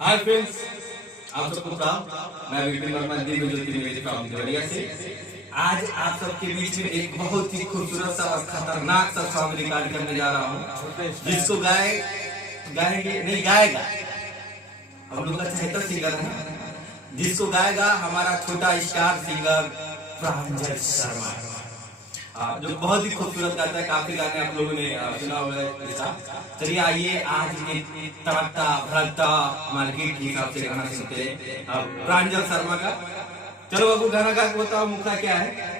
Hi friends, आप सबको मैं विपिन वर्मा दिव्य ज्योति म्यूजिक फ्रॉम देवरिया से आज आप सबके बीच में एक बहुत ही खूबसूरत सा और खतरनाक सा सॉन्ग रिकॉर्ड करने जा रहा हूँ, जिसको गाएगा हम लोग का चहेता सिंगर है, जिसको गाएगा हमारा छोटा स्टार सिंगर प्रांजल शर्मा, जो बहुत ही खूबसूरत गाता है। काफी गाने आप लोगों ने सुना होगा। चलिए आइए आज एक तड़कता भड़कता मार्केट के हिसाब से गाना सुनते हैं प्रांजल शर्मा का। चलो बाबू गाना गा के बताओ, मुखा क्या है?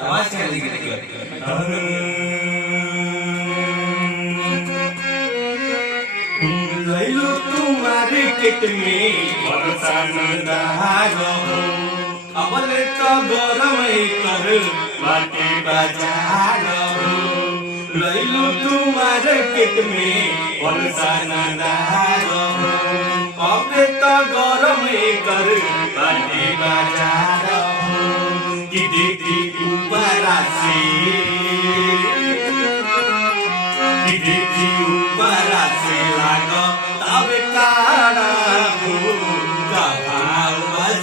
आवाज क्या लैलो तुम्हारे किट में बरसान दहागो अबले तो गरम कर बाटे बाजार लैलो तुम्हारे किट में बरसान दहागो अबले तो गरम कर बाटे बाजार कि दीदी ऊपर से लागो तब काड़ा हो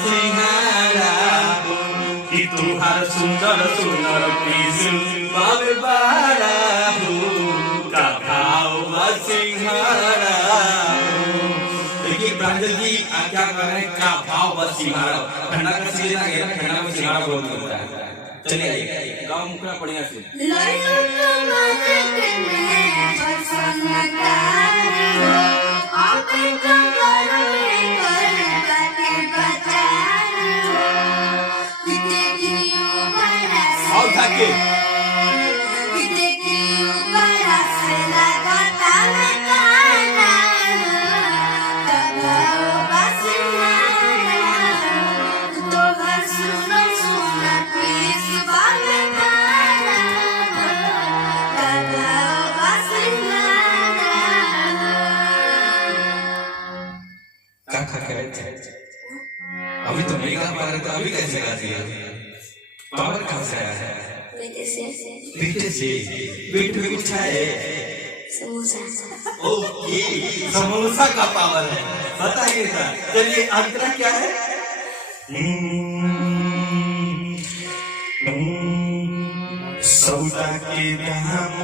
सिंहारा हो कि तुम्हार सुंदर सुंदर पीस बाबे बाड़ा हो सिंहारा हो। देखिए प्रांजल जी क्या कर रहे हैं, का भाव बस सिंहारा। ठंडा का सीजन आ गया, ठंडा में सिंहारा बहुत होता है। चलिए आइए गाँव मुखड़ा बढ़िया से और थाके अभी तो नहीं गा पा रहे, तो अभी कैसे गाती है? पावर कहाँ से आया है? पेट से। पेट में कुछ है? समोसा। ओके, समोसा का पावर है, बताइए सर। चलिए अंतरा क्या है? सौदा के दाम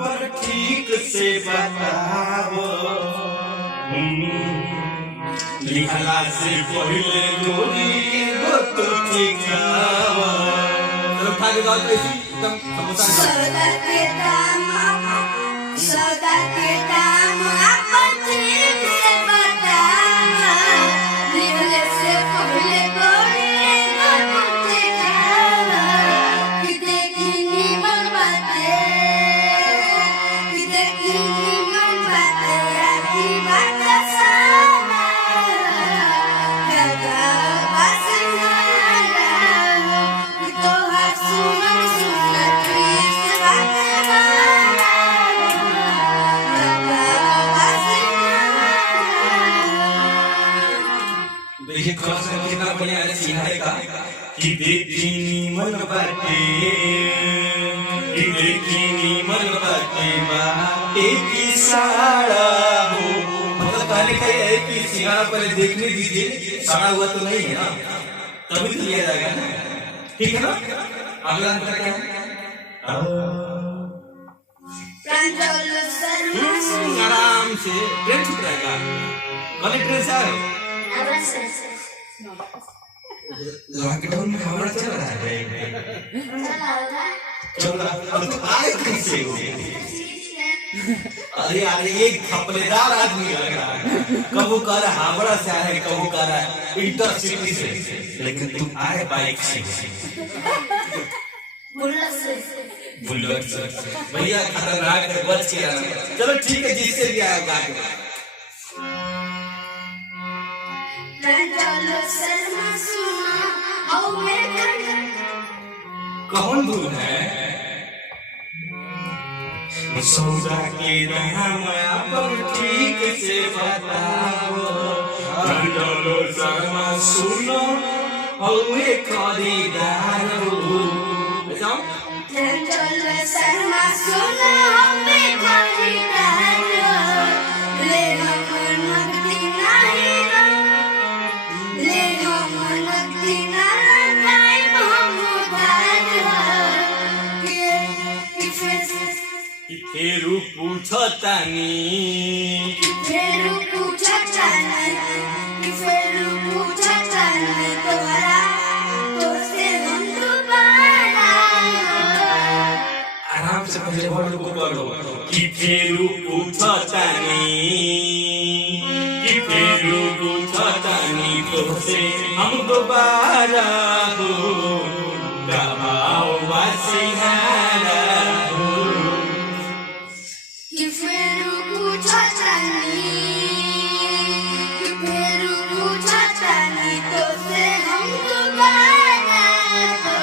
पर ठीक से बताओ, लिखला से पहले गोरी वो तो ठिकावा। चलो उठा के गाओ तो ऐसी एकदम समोसा। सौदा के दाम पर ठीक से बताओ, लिखला से पहले गोरी वो तो ठिकावा। कि देखी नीमन बातें आखी बात कितना बढ़िया सिंहारे का कि देखी नीमन बाटे बाटे की साड़ा हो। मतलब कहने का है कि सिंहारा पहले देखने दीजिए, साड़ा हुआ तो नहीं है ना, तभी तो लिया जाएगा ना, ठीक है ना? अगला अंतर क्या है? आराम से ट्रेन छूट रहेगा। कौन ट्रेन से आए? लॉकडाउन में हमारा चल रहा है, चल रहा है। अब तो आए कैसे हो? अरे यार एक खपलेदार आदमी लग रहा है, कबू कह रहा हावड़ा से आए, कबू कह रहा है इंटरसिटी से, लेकिन तुम आए बाइक से, बुलेट से। भैया खतरनाक है, बच के आना। चलो ठीक है, जिससे भी आया गा के कौन धुन है? सौदा के दाम अपन ठीक से बताओ, चंचल शर्मा सुनो हौवे खरीदार हो। चंचल शर्मा सुनो हौवे खरीदार हो, ले हम नगदी नहीं ले हम नगदी ना टाइम हम उधार हो। फेरू पूछतानी तोहरा तो से हम दोबारा आराम से पहले वर्ड को पढ़ो कि फेरू पूछतानी तो से हम दोबारा हो गवाओ वासिहारा हो। कि फेरू पूछतानी तो से हम दोबारा हो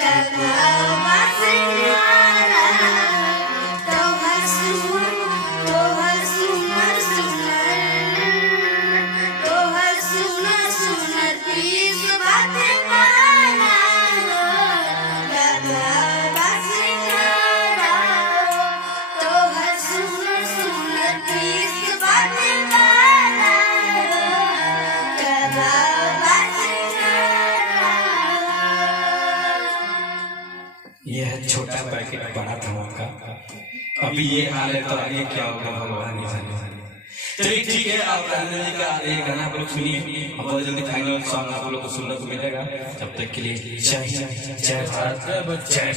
गवाओ वासिहारा। तोहर सुनर प्लीज बातें माना हो गवाओ वासिहारा। तोहर सुनर प्लीज बातें माना हो गवाओ वासिहारा। यह छोटा पैकेट बड़ा धमाका, अभी ये हाल है तो आगे क्या होगा भगवान ही जाने। चलिए ठीक है, आप राजनीति का एक गाना आप लोग सुनिए, बहुत जल्दी फाइनल सॉन्ग आप लोग को सुनने को मिलेगा। तब तक के लिए जय भारत जय।